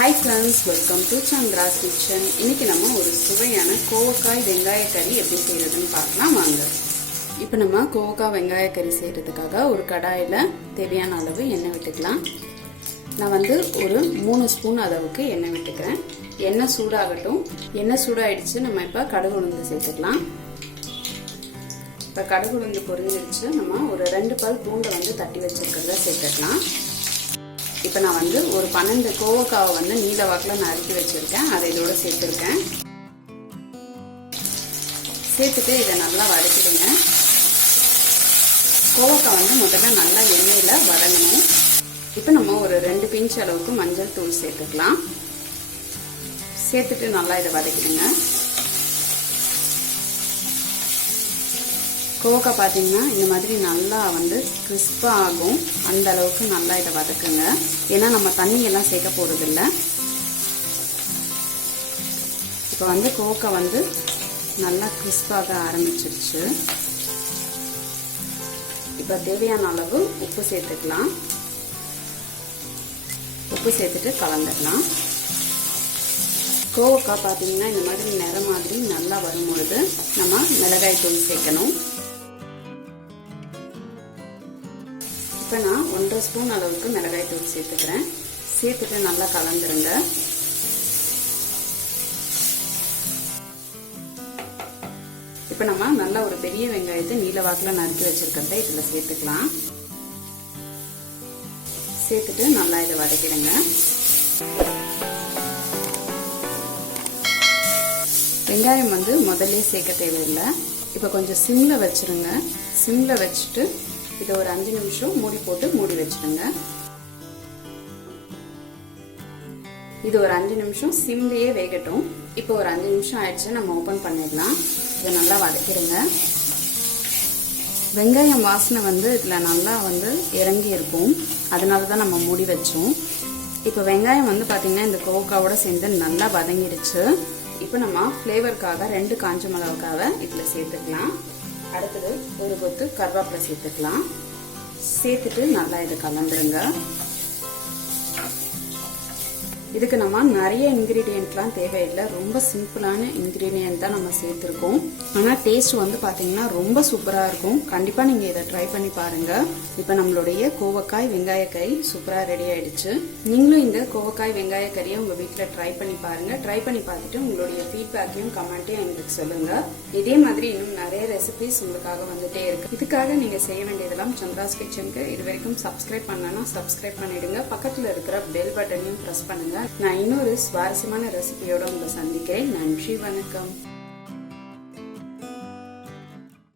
Hi friends, welcome to chandra'skitchen. இன்னைக்கு நம்ம ஒரு சுவையான கோவக்காய் வெங்காய கறி எப்படி செய்யறதுன்னு பார்க்கலாம் வாங்க. இப்போ நம்ம கோவக்காய் வெங்காய கறி செய்யறதுக்காக ஒரு கடாயில தேவையான அளவு எண்ணெய் விட்டுக்கலாம். நான் ஒரு 3 ஸ்பூன் அளவுக்கு எண்ணெய் விட்டுக்கிறேன். எண்ணெய் சூடாகட்டும். எண்ணெய் சூடாயிடுச்சு. நம்ம இப்போ கடுகு உளுந்து சேர்த்துக்கலாம். இப்போ கடுகு உளுந்து பொரிஞ்சிருச்சு. நம்ம ஒரு 2 பல் பூண்டை தட்டி வச்சிருக்கிறத சேர்த்துக்கலாம். இப்போ நான் ஒரு 12 கோவக்காவை நீல வாக்கில் நறுக்கி வச்சிருக்கேன். அதை இதோட சேர்த்துருக்கேன். சேர்த்துட்டு இதை நல்லா வதக்கிடுங்க. கோவக்காய் முதல்ல நல்லா எண்ணெயில் வதங்கணும். இப்போ நம்ம ஒரு 2 பிஞ்ச் அளவுக்கு மஞ்சள் தூள் சேர்த்துக்கலாம். சேர்த்துட்டு நல்லா இதை வதக்கிடுங்க. கோவக்காய் பார்த்தீங்கன்னா இந்த மாதிரி நல்லா கிறிஸ்பாக ஆகும். அந்த அளவுக்கு நல்லா இதை வதக்குங்க. ஏன்னா நம்ம தண்ணியெல்லாம் சேர்க்க போகிறதில்ல. இப்போ கோவக்காய் நல்லா கிறிஸ்பாக ஆரம்பிச்சிருச்சு. இப்போ தேவையான அளவு உப்பு சேர்த்துக்கலாம். உப்பு சேர்த்துட்டு கலந்துக்கலாம். கோவக்காய் பார்த்தீங்கன்னா இந்த மாதிரி நிறம் மாதிரி நல்லா வரும்பொழுது நம்ம மிளகாய் தூள் சேர்க்கணும். இப்போ நான் 1.5 ஸ்பூன் அளவுக்கு மிளகாய் தூள் சேர்த்துக்கிறேன். சேர்த்துட்டு நல்லா கலந்துருங்க. இப்போ நம்ம நல்லா ஒரு பெரிய வெங்காயத்தை நீல வாக்கில் நறுக்கி வச்சிருக்கிறத இதில் சேர்த்துக்கலாம். சேர்த்துட்டு நல்லா இதை வதக்கிடுங்க. வெங்காயம் முதல்ல சேர்க்க தேவையில்லை. இப்போ கொஞ்சம் சிம்மில் வச்சிருங்க. சிம்மில் வச்சுட்டு இதை ஒரு 5 நிமிஷம் மூடி போட்டு மூடி வச்சிடுங்க. இது ஒரு 5 நிமிஷம் சிம்லேயே வேகட்டும். இப்போ ஒரு 5 நிமிஷம் ஆயிடுச்சு. நம்ம ஓப்பன் பண்ணிடலாம். இதை நல்லா வதக்கிடுங்க. வெங்காயம் வாசனை இதில் நல்லா இறங்கி இருக்கும். அதனால தான் நம்ம மூடி வச்சோம். இப்போ வெங்காயம் பார்த்தீங்கன்னா இந்த கோவக்காவோட சேர்ந்து நல்லா வதங்கிடுச்சு. இப்போ நம்ம ஃப்ளேவருக்காக 2 காஞ்ச மிளகாவை இதில் சேர்த்துக்கலாம். அடுத்தது ஒரு கொத்து கருவேப்பிலை சேர்த்துக்கலாம். சேர்த்துட்டு நல்லா இதை கலந்துருங்க. இதுக்கு நம்ம நிறைய இன்கிரீடியன்ட்லாம் தேவையில்லை. ரொம்ப சிம்பிளான இன்கிரீடியன்ட் தான் நம்ம சேர்த்துருக்கோம். ஆனால் டேஸ்ட் பார்த்தீங்கன்னா ரொம்ப சூப்பராக இருக்கும். கண்டிப்பாக நீங்கள் இதை ட்ரை பண்ணி பாருங்கள். இப்போ நம்மளுடைய கோவக்காய் வெங்காய கறி சூப்பராக ரெடி ஆயிடுச்சு. நீங்களும் இந்த கோவக்காய் வெங்காய கறியை உங்கள் வீட்டில் ட்ரை பண்ணி பாருங்கள். ட்ரை பண்ணி பார்த்துட்டு உங்களுடைய ஃபீட்பேக்கையும் கமெண்ட்டையும் எங்களுக்கு சொல்லுங்கள். இதே மாதிரி இன்னும் நிறைய ரெசிபிஸ் உங்களுக்காக வந்துட்டே இருக்கு. இதுக்காக நீங்கள் செய்ய வேண்டியதெல்லாம் சந்திராஸ் கிச்சனுக்கு இது வரைக்கும் சப்ஸ்கிரைப் பண்ணனா சப்ஸ்கிரைப் பண்ணிடுங்க. பக்கத்தில் இருக்கிற பெல் பட்டனையும் ப்ரெஸ் பண்ணுங்க. நான் இன்னொரு சுவாரஸ்யமான ரெசிபியோட உங்களை சந்திக்கிறேன். நன்றி, வணக்கம்.